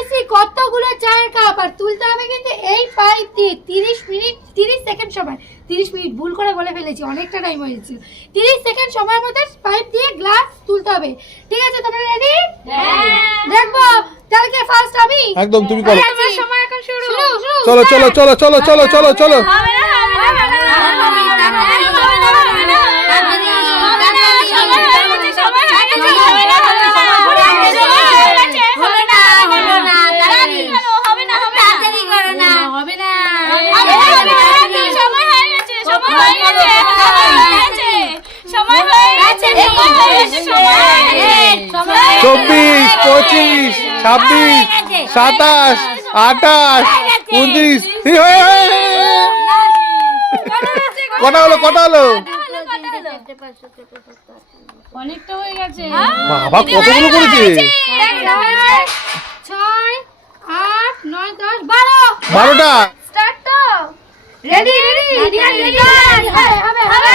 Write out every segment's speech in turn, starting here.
এসেছি কতগুলো চায়ের কাপ আর তুলতে হবে কিন্তু এই পাইপ দিয়ে তিরিশ মিনিট তিরিশ সেকেন্ড সময় তিরিশ মিনিট ভুল করে বলে ফেলেছি অনেকটা টাইম হয়েছে তিরিশ সেকেন্ড সময়ের মধ্যে পাইপ দিয়ে গ্লাস তুলতে হবে ঠিক আছে তোমরা রেডি দেখব তাহলে ফার্স্ট আমি একদম তুমি করো সময় এখন শুরু শুরু চলো চলো চলো চলো চলো চলো চলো হবে না হবে না হবে না হবে না তাড়াতাড়ি হবে না হবে না তাড়াতাড়ি হবে না সময় হয়ে গেছে সময় হয়ে গেছে হবে না হবে না সময় হয়ে গেছে হবে না হলো না তাড়াতাড়ি করো হবে না হবে না তাড়াতাড়ি করো না হবে না হবে না হবে না সময় হয়ে গেছে সময় হয়ে গেছে সময় হয়ে গেছে সময় হয়ে গেছে সময় হয়ে গেছে সময় হয়ে গেছে সময় হয়ে গেছে চব্বিশ পঁচিশ ছাব্বিশ সাতাশ আঠাশ উনত্রিশ। কটা হলো কটা হলো? অনেকটা হয়ে গেছে। বাবা কতগুলো করেছে? ছয় আট নয় দশ বারো। বারোটা? স্টার্ট তো। রেডি রেডি রেডি হবে হবে হবে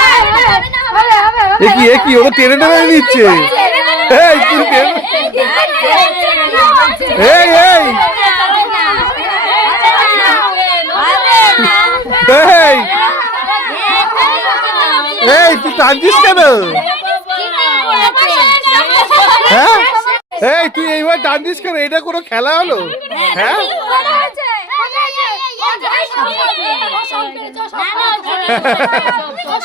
হবে হবে এ কি এ কি? ওরা টেনে টেনে নিচ্ছে এই তুই টেনে- এই এই এই এই কেন হ্যাঁ এই তুই এইবার টানছিস কেন এটা কোনো খেলা হলো হ্যাঁ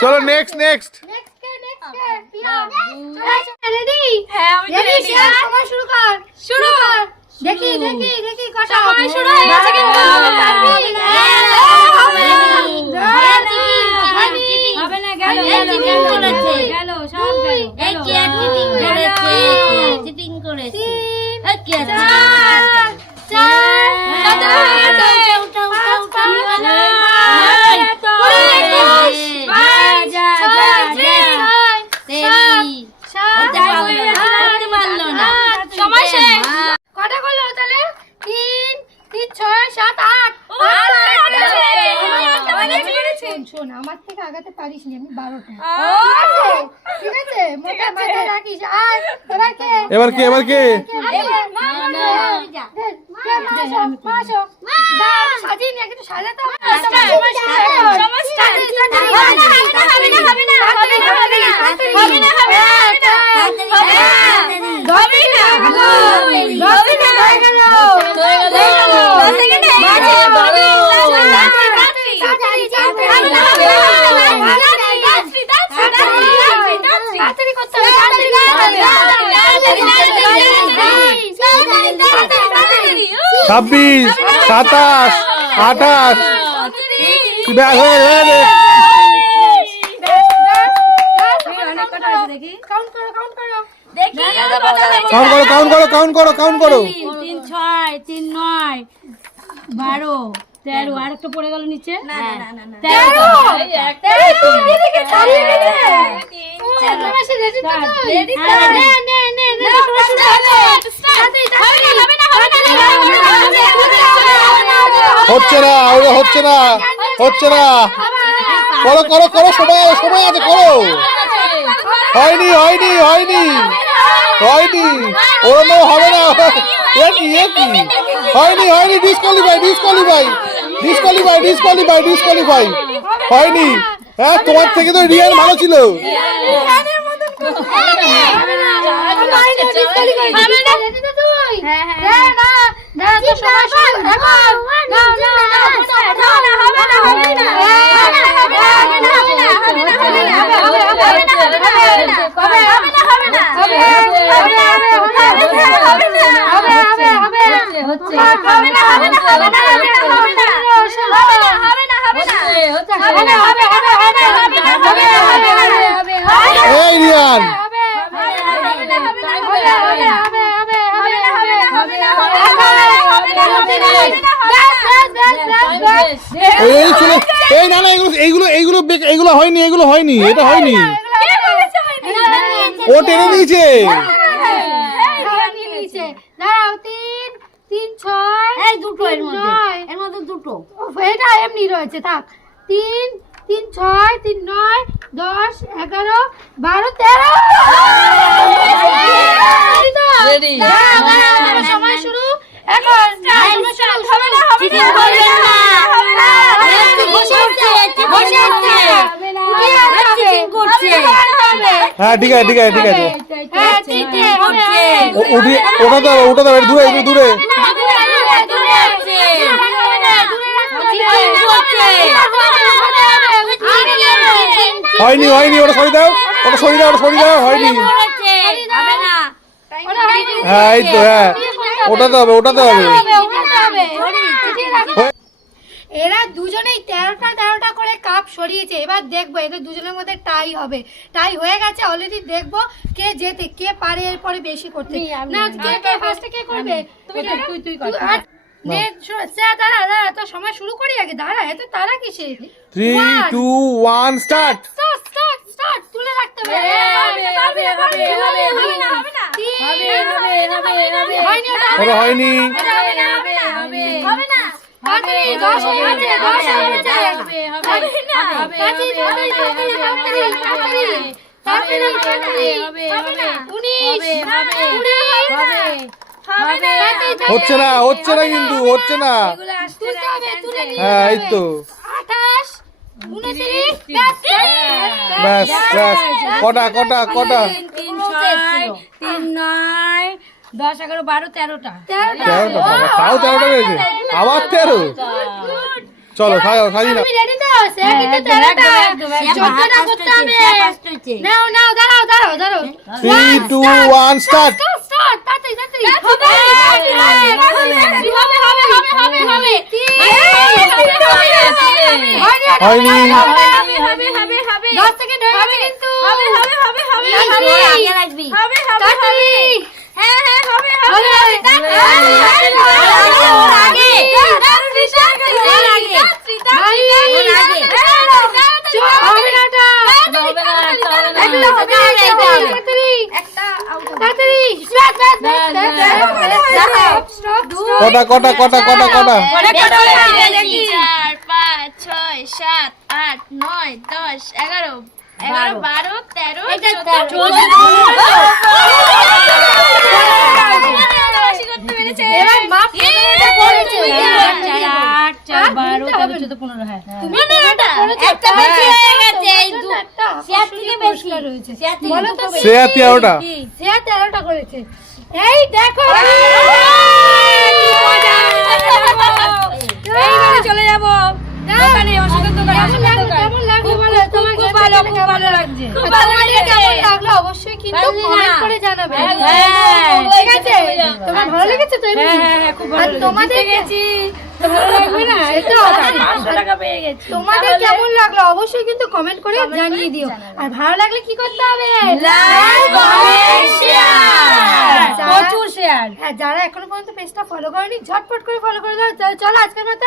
চলো নেক্সট নেক্সট হ্যাঁ দেখি দেখি দেখি কটা সময় শুরু হয়ে গেছে কিন্তু। সময় শেষ। কটা করল তাহলে তিন তিন ছয় সাত আট আট, আট, আট আছে। আট, অনেক পেরেছে। শোন, আমার থেকে আগাতে পারিস নি আমি বারোটা ঠিক আছে মোটা মাথায় রাখিস আর এবার কে এবার কে এবার কে এবার মা ছাব্বিশ সাতাশ আঠাশ কাউন্ট করো কাউন্ট করো কাউন্ট করো তিন ছয় তিন নয় বারো তেরো আর একটা পড়ে গেল নিচে তেরো হচ্ছে না ওরা হচ্ছে না হচ্ছে না করো করো করো সময় সময় আছে করো হয়নি হয়নি হয়নি হয়নি ওরা হবে না হয়নি হয়নি disqualify disqualify disqualify disqualify disqualify হয়নি হ্যাঁ তোমার থেকে তো রিয়ান ভালো ছিল হবে না, হবে তো এগুলো হয়নি এগুলো হয়নি এটা হয়নি। ও টেনে নিয়েছে। তিন তিন ছয় তিন নয় দশ এগারো বারো তেরো। সময় শুরু। এখন হ্যাঁ ঠিক আছে ঠিক আছে ঠিক আছে চিঠি করছে। ও- উঠি ওঠাতে হবে দূরে দূরে দূরে আছে। চিটিং করছে। হয়নি হয়নি ওটা সরি দাও ওটা সরি দাও ওটা সরি দাও হয়নি। হ্যাঁ এই তো হ্যাঁ ওটা ওটাতে হবে ওটাতে হবে এরা দুজনেই তেরোটা তেরোটা করে কাপ সরিয়েছে এবার দেখব এদের দুজনের মধ্যে টাই হবে টাই হয়ে গেছে অলরেডি দেখব কে যেতে কে পারে এরপরে বেশি করতে না কে কে ফার্স্টে কে করবে তুই তুই তুই আর- নে, শো- শ্রেয়া, দাঁড়া দাঁড়া তো সময় শুরু করি আগে দাঁড়া এত তারা কিসে three two one start start start start তুলে রাখতে হবে হবে, হবে, হবে, হবে, হবে, হবে না, হবে না। তিন, হবে, হবে, হবে, হবে। হয়নি হয়ে হয়ে। হচ্ছে না হচ্ছে না কিন্তু হচ্ছে না হ্যাঁ এই তো ব্যাস, ব্যাস কটা কটা কটা তিন নয় দশ এগারো বারো তেরোটা তেরোটা। তেরোটা বাবা, তাও তেরোটা পেয়েছে আবার তেরো চলো সাজি না। Three two one start. হবে, হবে, হবে, হবে, হবে, হবে, হবে। তিন, হয়নি ওটা, হয়নি। হবে, হবে, হবে, হবে, হবে। দশ সেকেন্ড হয়ে গেছে কিন্তু। হবে, হবে, হবে, হবে, তাড়াতাড়ি। হবে। আগে রাখবি। হবে, হবে, তাড়াতাড়ি। হ্যাঁ, হ্যাঁ, হবে, হবে। হবে, হবে, তাড়াতাড়ি। ওর আগে। ওর আগে। ভাই, ওর আগে। চল, হবে না ওটা। হবে না, হবে না। এগুলো হবে, এগুলো হবে, তাড়াতাড়ি। তাড়াতাড়ি। ব্যাস, ব্যাস, ব্যাস, ব্যাস, ব্যাস, ব্যাস। Stop, stop. কটা কটা কটা কটা কটা চার পাঁচ ছয় সাত আট নয় দশ এগারো। এগারো বারো। তেরো তেরোটা করেছে। এই দেখো চলে যাব দোকানে ওষুধের দোকানে ওষুধের লাগল দোকানে ভালো খুব ভালো লাগছে। তোমাদের কেমন লাগল? অবশ্যই কিন্তু কমেন্ট করে জানাবে। হ্যাঁ। ঠিক আছে তোমার ভালো লেগেছে তো এমনি? হ্যাঁ খুব ভালো তোমাদের গেছি। কেমন লাগল? অবশ্যই কিন্তু কমেন্ট করে জানিয়ে দিও। আর ভালো লাগলে কি করতে হবে? যারা- হ্যাঁ যারা এখনও পর্যন্ত পেজটা ফলো করেনি ঝটপট করে ফলো করে দাও। চলো আজকের মতো